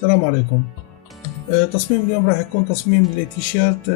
السلام عليكم. تصميم اليوم راح يكون تصميم لتيشيرت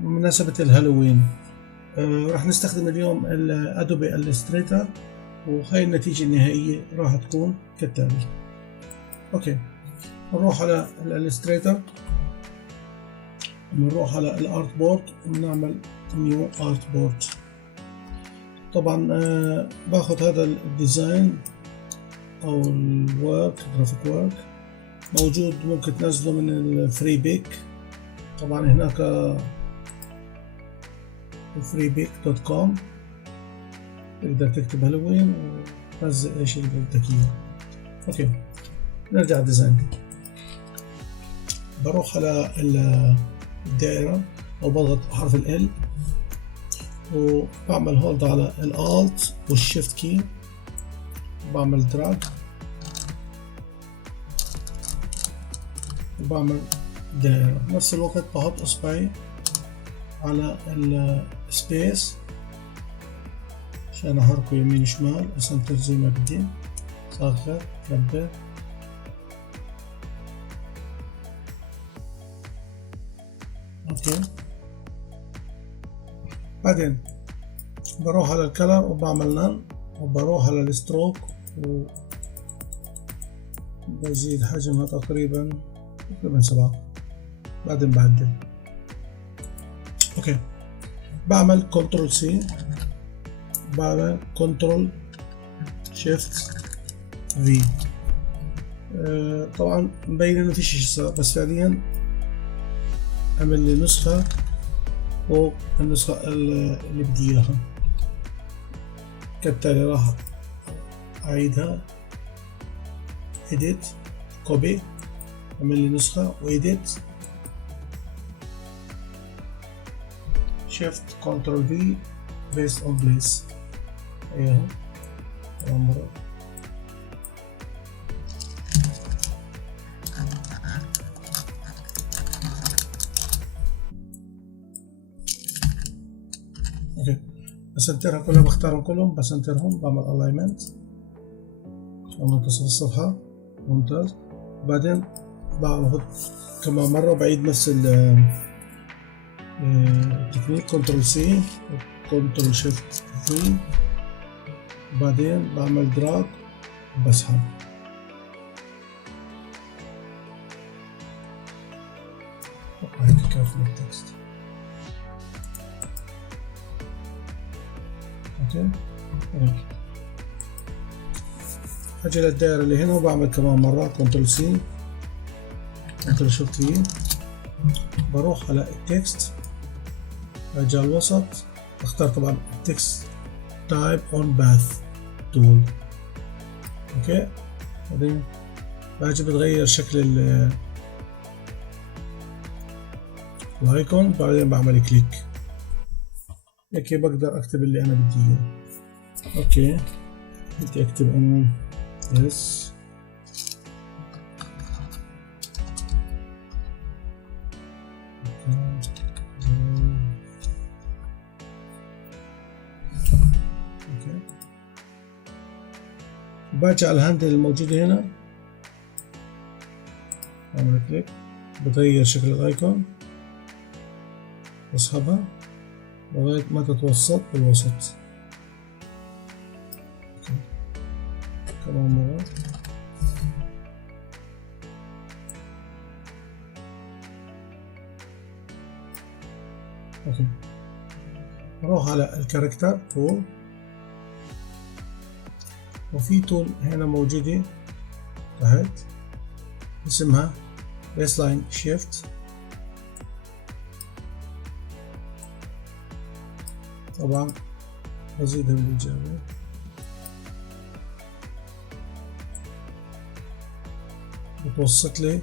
بمناسبة الهالويين. راح نستخدم اليوم الادوبي الستريتور، وهي النتيجة النهائية راح تكون كالتالي. اوكي، نروح على الستريتور، بنروح على الارت بورد ونعمل نيو ارت بورد. طبعا باخذ هذا الديزاين او الورك جرافيك ورك، موجود ممكن تنزله من الفري بيك. طبعا هناك freebik.com تقدر تكتب هالوين وتنزل ايش اللي بدك اياه. اوكي، نرجع الديزاين. بروح على الدائرة او بضغط حرف ال وبعمل هولد على الالت والشيفت كي وبعمل دراج وبعمل دائرة. بنفس الوقت بحط اصبعي على السبيس عشان احركه يمين شمال اسنتر زي ما بدي، صغر كبر. اوكي، بعدين بروح على الكلر وبعمل نان، وبروح على الستروك وبزيد حجمها تقريبا 7، بعدين بعدل. اوكي، بعمل كنترول سي، بعمل كنترول شيفت في. طبعا مبين انه فيش شي صار، بس فعليا عمل لي نسخة فوق النسخة اللي بدي اياها. كالتالي راح اعيدها edit copy، عمل لي نسخة وإيديت شيفت كنترول في بيست اون بليس. ايوه مرة. اوكي، بسنترها كلها، بختارهم كلهم بسنترهم، بعمل الاينمنت عشان منتصف الصفحة. ممتاز. بعدين باخذ كمان مرة وبعيد نفس التكنيك، كنترول سي كنترول شيفت في، وبعدين بعمل دراج وبسحب. هيك كافي التكست. اوكي، اجي للدائرة اللي هنا وبعمل كمان مرة كنترول سي كنترول شيفت في، بروح على التكست، اجي على الوسط، اختار طبعا التكست تايب اون باث تول. اوكي، بعدين باجي بتغير شكل الايكون، بعدين بعمل كليك هيك بقدر اكتب اللي انا بدي اياه. اوكي، بدي اكتب عنوان يس. باجي على الهاندل الموجودة هنا، بعمل كليك، بتغير شكل الايكون، بسحبها لغاية ما تتوسط بالوسط. كمان مرة. اوكي، نروح على الكاركتر تول، وفي تول هنا موجودة تحت اسمها بيسلاين شيفت. طبعا بزيدها بالإجابة، بتوسط لي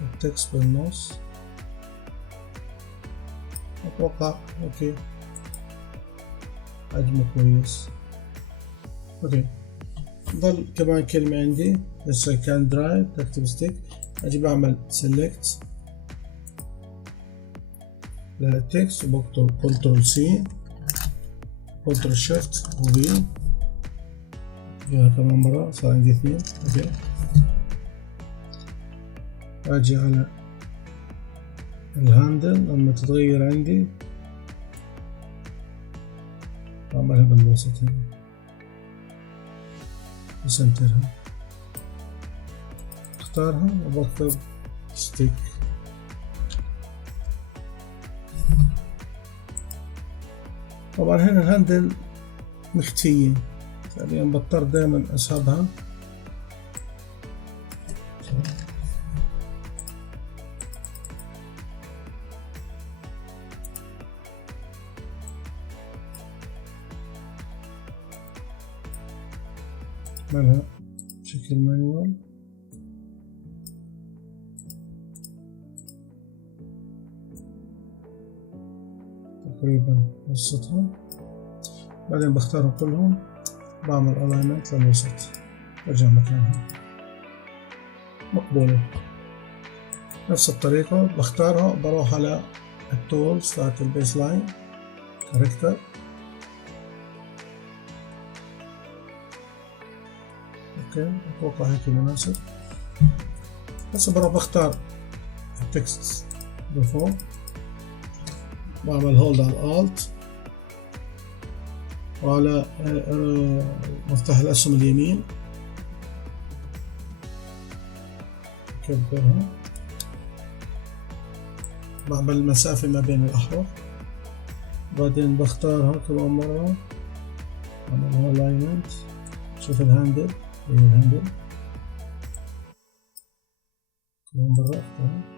التكست بالنص. اتوقع اوكي حجمه كويس. اوكي، ضل كمان كلمة عندي بس كان درايف تكتب ستيك. اجي بعمل سيلكت للتكست وبكتب كنترول سي كنترول شيفت وفي كمان مرة، صار عندي 2. اوكي، اجي على الهاندل لما تتغير عندي اعملها بالوسط هنا بسنترها، اختارها وبكتب ستيك. طبعا هنا الهاندل مختفية، فعليا بضطر دائما اسحبها مالها بشكل مانيوال. تقريبا وسطها، بعدين بختارهم كلهم، بعمل الاينمنت للوسط، برجع مكانها مقبولة. نفس الطريقة بختارها، بروح على التولز تاعت البيس لاين كاركتر، اوكي اتوقع هيك مناسب. هسه بروح بختار التكست بفوق، بعمل هولد على الالت وعلى مفتاح الاسهم اليمين كبرها، بعمل المسافة ما بين الأحرف، بعدين بختارها كمان مرة، بعملها الاينمنت، شوف الهاندل هي الهاندل كمان مرة اختارها،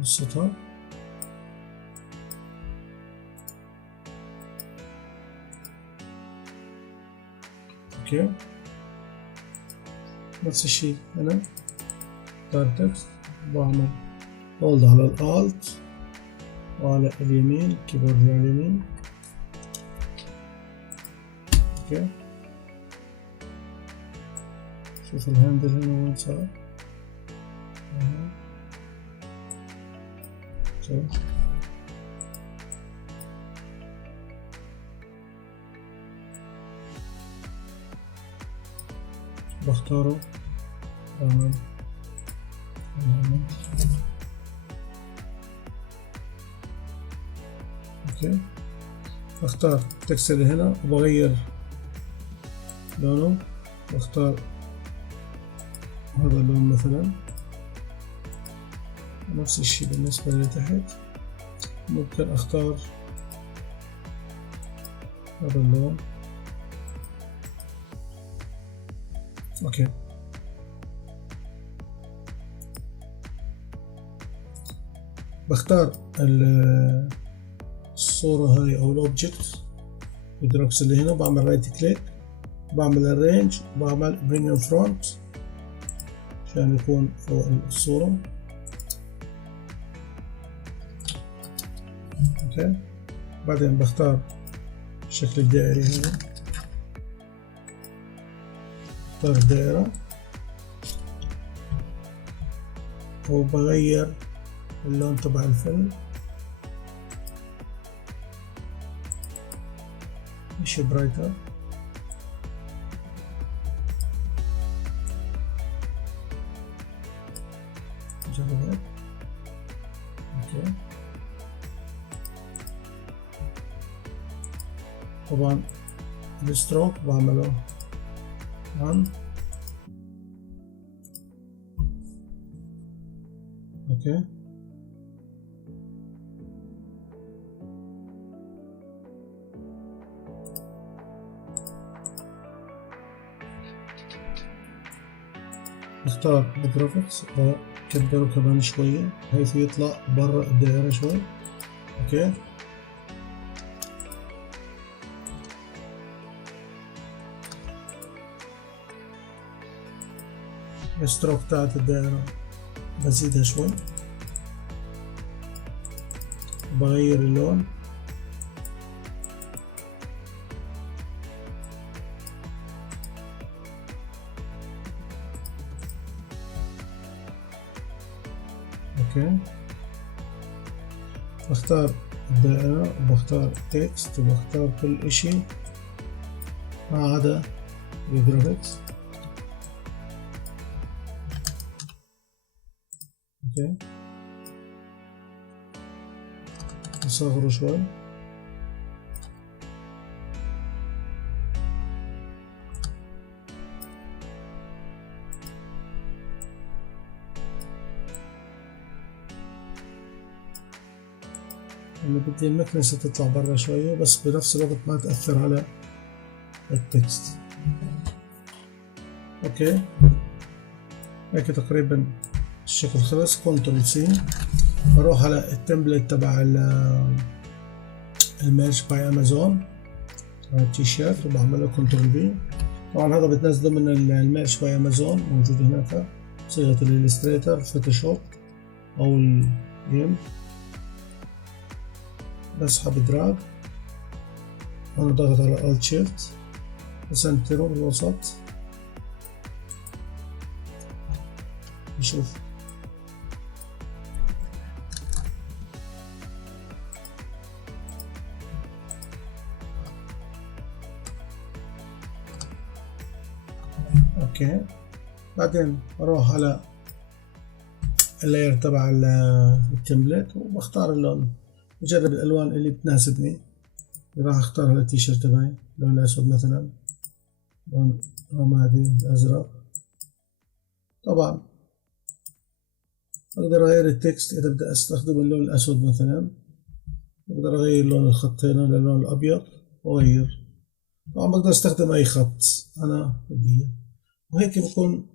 وسطها، اوكي. نفس الشيء هنا اختار تكست، بعمل هولد على الالت وعلى اليمين كيبورد على اليمين، اوكي. شوف الهاندل هنا وين صار، اوكي. بختاره، بعمل اوكي، بختار التكست اللي هنا وبغير لونه، بختار هذا اللون مثلا، نفس الشيء بالنسبة لتحت، ممكن اختار هذا اللون، اوكي. بختار الصورة هاي او الاوبجكت الدروكس اللي هنا، بعمل رايت كليك، بعمل الرينج، بعمل برينج ان فرونت عشان يكون فوق الصورة، اوكي. بعدين بختار الشكل الدائري هنا، بختار الدائرة وبغير اللون تبع الفيلم، مش برايتر، جرب، اوكي. طبعا الستروك بعمله 1، اوكي. اختار الجرافيكس واكبره كمان شوية بحيث يطلع برا الدائرة شوي، اوكي. الستروك بتاعت الدائرة بزيدها شوي وبغير اللون، اوكي. بختار الدائرة وبختار تكست وبختار كل اشي ما عدا الجرافيكس. اوكي نصغره شوي. أنا بدي المكنسة تطلع برا شوية بس بنفس الوقت ما تأثر على التكست. اوكي هيك تقريبا الشكل خلص. كنترول سي بروح على التمبلت تبع الميرج باي امازون تيشيرت وبعمل له كنترول بي. طبعا هذا بتنزله من الميرج باي امازون، موجود هناك صيغة الستريتور، الفوتوشوب او الجيم. بسحب دراج، انا ضغط على الت شيفت بسنتره بالوسط. نشوف اوكي. بعدين اروح على اللاير تبع التمبلت وبختار اللون، بجرب الالوان اللي بتناسبني. راح اختار على التيشيرت تبعي لون اسود مثلا، لون رمادي ازرق. طبعا اقدر اغير التكست اذا بدي استخدم اللون الاسود مثلا، اقدر اغير لون الخطين للون الابيض واغير. طبعا بقدر استخدم اي خط انا بدي. وهيك بكون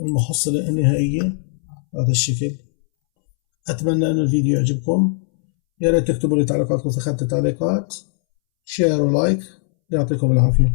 المحصلة النهائية هذا الشكل. اتمنى ان الفيديو يعجبكم. يا ريت تكتبوا لي تعليقاتكم في خانة التعليقات. شير ولايك. يعطيكم العافية.